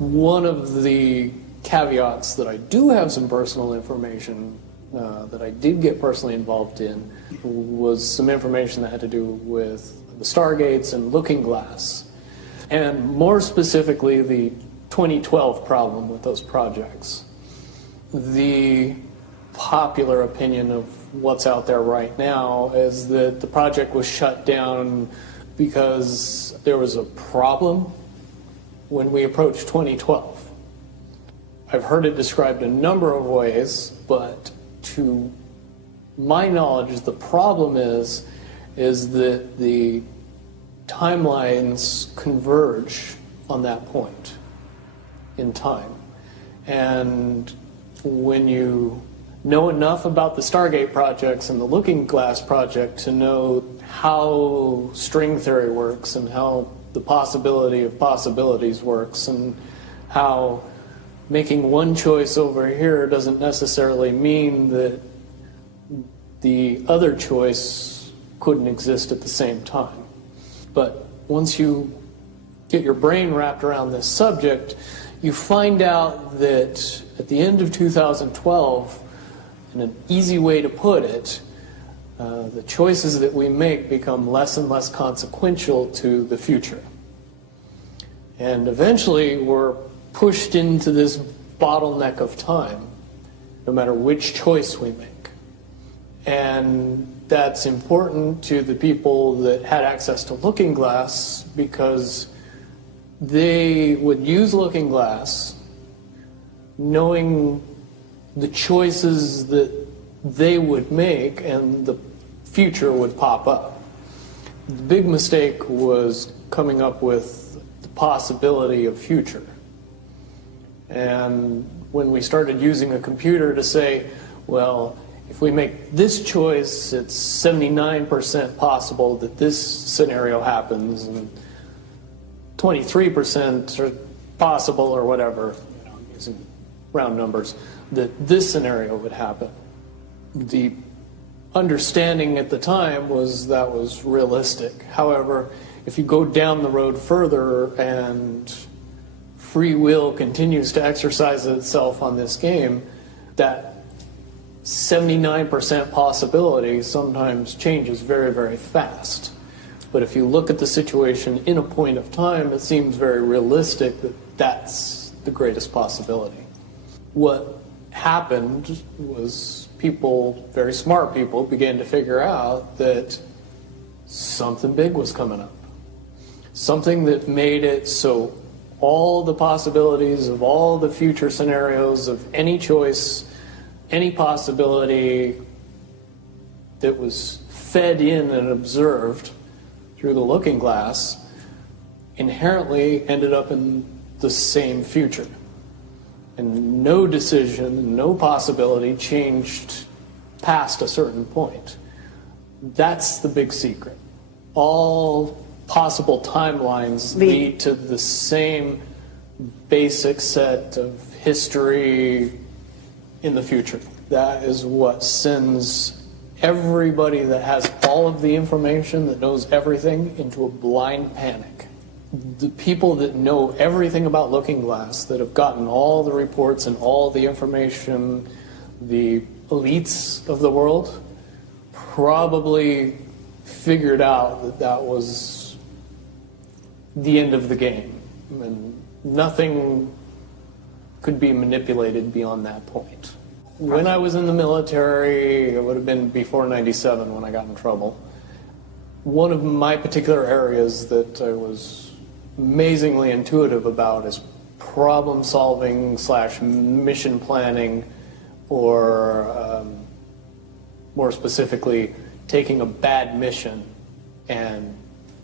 One of the caveats that I do have some personal information that I did get personally involved in was some information that had to do with the Stargates and Looking Glass, and more specifically the 2012 problem with those projects. The popular opinion of what's out there right now is that the project was shut down because there was a problem when we approached 2012. I've heard it described a number of ways, but to my knowledge, the problem is that the timelines converge on that point in time. And when you know enough about the Stargate projects and the Looking Glass project to know how string theory works and how the possibility of possibilities works and how making one choice over here doesn't necessarily mean that the other choice couldn't exist at the same time. But once you get your brain wrapped around this subject, you find out that at the end of 2012, in an easy way to put it, the choices that we make become less and less consequential to the future. And eventually we're pushed into this bottleneck of time, no matter which choice we make. And that's important to the people that had access to Looking Glass because they would use Looking Glass knowing the choices that they would make and the future would pop up. The big mistake was coming up with the possibility of future. And when we started using a computer to say, well, if we make this choice, it's 79% possible that this scenario happens, and 23% are possible, or whatever, using round numbers, that this scenario would happen. The understanding at the time was that was realistic. However, if you go down the road further and free will continues to exercise itself on this game, that 79% possibility sometimes changes very, very fast. But if you look at the situation in a point of time, it seems very realistic that that's the greatest possibility. What happened was people, very smart people, began to figure out that something big was coming up. Something that made it so all the possibilities of all the future scenarios of any choice, any possibility that was fed in and observed through the Looking Glass inherently ended up in the same future. And no decision, no possibility changed past a certain point. That's the big secret. All possible timelines lead to the same basic set of history in the future. That is what sends everybody that has all of the information, that knows everything, into a blind panic. The people that know everything about Looking Glass, that have gotten all the reports and all the information, the elites of the world, probably figured out that that was the end of the game, and nothing could be manipulated beyond that point. When I was in the military, it would have been before '97 when I got in trouble. One of my particular areas that I was amazingly intuitive about is problem solving / mission planning, or more specifically, taking a bad mission and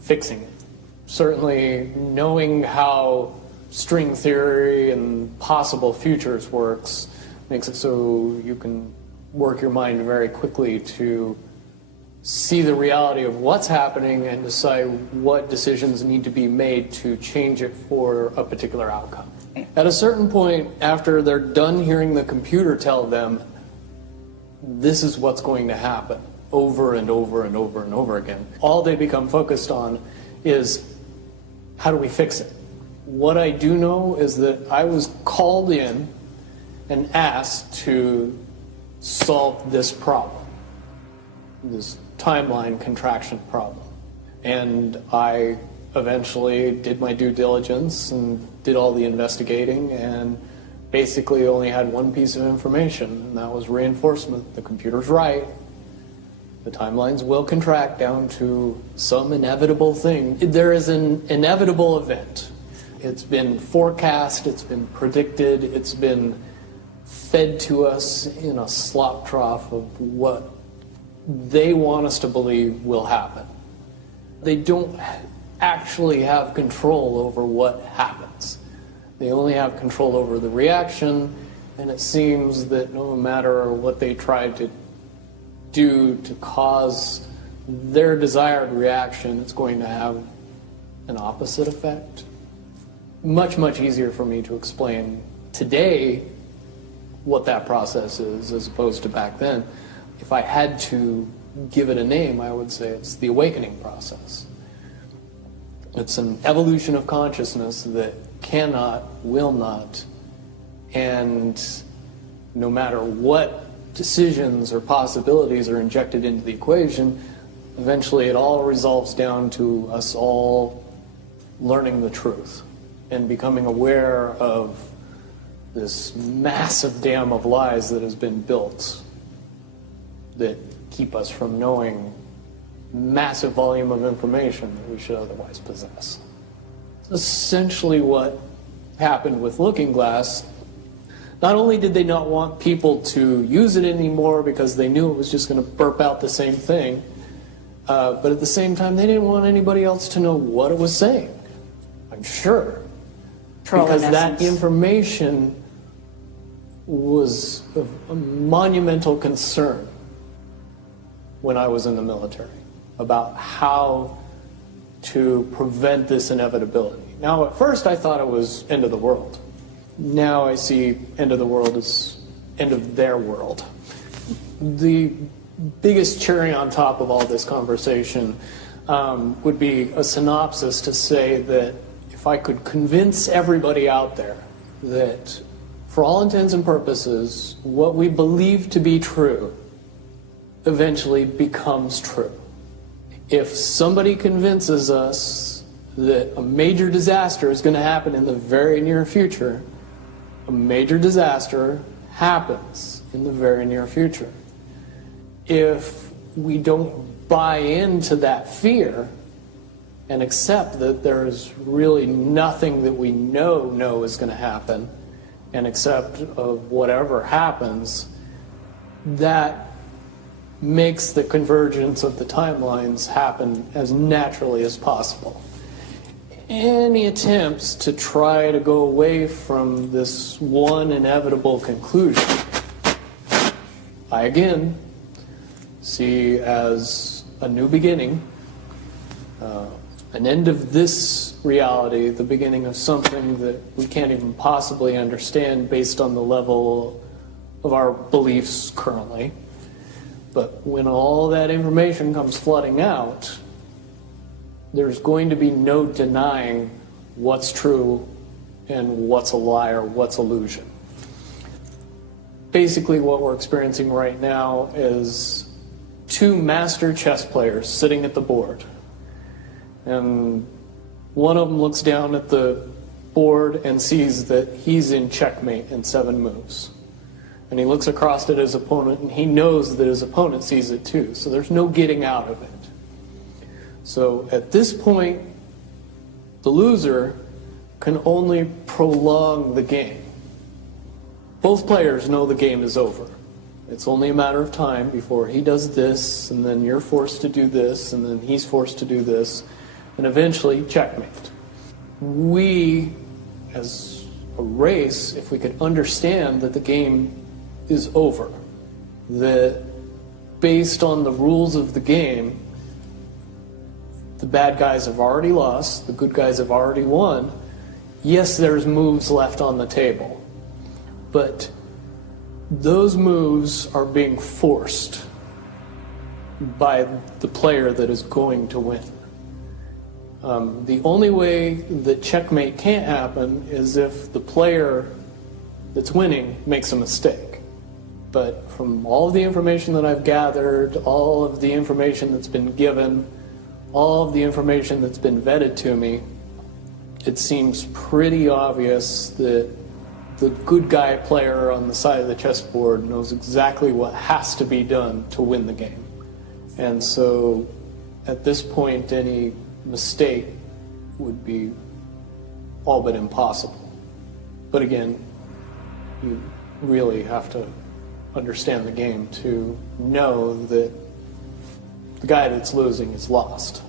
fixing it. Certainly knowing how string theory and possible futures works makes it so you can work your mind very quickly to see the reality of what's happening and decide what decisions need to be made to change it for a particular outcome. At a certain point, after they're done hearing the computer tell them this is what's going to happen over and over and over and over again, all they become focused on is how do we fix it? What I do know is that I was called in and asked to solve this problem, this timeline contraction problem. And I eventually did my due diligence and did all the investigating and basically only had one piece of information, and that was reinforcement. The computer's right. The timelines will contract down to some inevitable thing. There is an inevitable event. It's been forecast, it's been predicted, it's been fed to us in a slop trough of what they want us to believe will happen. They don't actually have control over what happens. They only have control over the reaction, and it seems that no matter what they try to do to cause their desired reaction, it's going to have an opposite effect. Much, much easier for me to explain today what that process is as opposed to back then. If I had to give it a name, I would say it's the awakening process. It's an evolution of consciousness that cannot, will not, and no matter what decisions or possibilities are injected into the equation, eventually it all resolves down to us all learning the truth and becoming aware of this massive dam of lies that has been built that keep us from knowing massive volume of information that we should otherwise possess. Essentially what happened with Looking Glass, not only did they not want people to use it anymore because they knew it was just going to burp out the same thing, but at the same time they didn't want anybody else to know what it was saying, I'm sure. Because that information was of a monumental concern when I was in the military about how to prevent this inevitability. Now, at first I thought it was end of the world. Now I see end of the world as end of their world. The biggest cherry on top of all this conversation would be a synopsis to say that if I could convince everybody out there that for all intents and purposes, what we believe to be true eventually becomes true. If somebody convinces us that a major disaster is going to happen in the very near future, a major disaster happens in the very near future. If we don't buy into that fear and accept that there's really nothing that we know is going to happen, and accept of whatever happens, that makes the convergence of the timelines happen as naturally as possible. Any attempts to try to go away from this one inevitable conclusion, I again see as a new beginning, an end of this reality, the beginning of something that we can't even possibly understand based on the level of our beliefs currently. But when all that information comes flooding out, there's going to be no denying what's true and what's a lie or what's illusion. Basically what we're experiencing right now is two master chess players sitting at the board. And one of them looks down at the board and sees that he's in checkmate in 7 moves. And he looks across at his opponent and he knows that his opponent sees it too. So there's no getting out of it. So at this point, the loser can only prolong the game. Both players know the game is over. It's only a matter of time before he does this, and then you're forced to do this, and then he's forced to do this, and eventually checkmate. We, as a race, if we could understand that the game is over, that based on the rules of the game, the bad guys have already lost, the good guys have already won. Yes, there's moves left on the table, but those moves are being forced by the player that is going to win. The only way that checkmate can't happen is if the player that's winning makes a mistake. But from all of the information that I've gathered, all of the information that's been given, all of the information that's been vetted to me, it seems pretty obvious that the good guy player on the side of the chessboard knows exactly what has to be done to win the game. And so at this point, any mistake would be all but impossible. But again, you really have to understand the game to know that the guy that's losing is lost.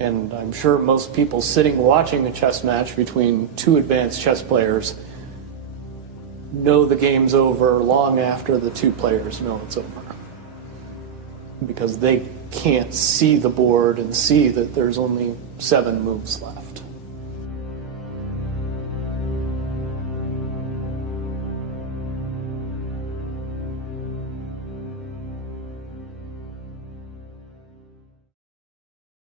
And I'm sure most people sitting watching a chess match between two advanced chess players know the game's over long after the two players know it's over. Because they can't see the board and see that there's only 7 moves left.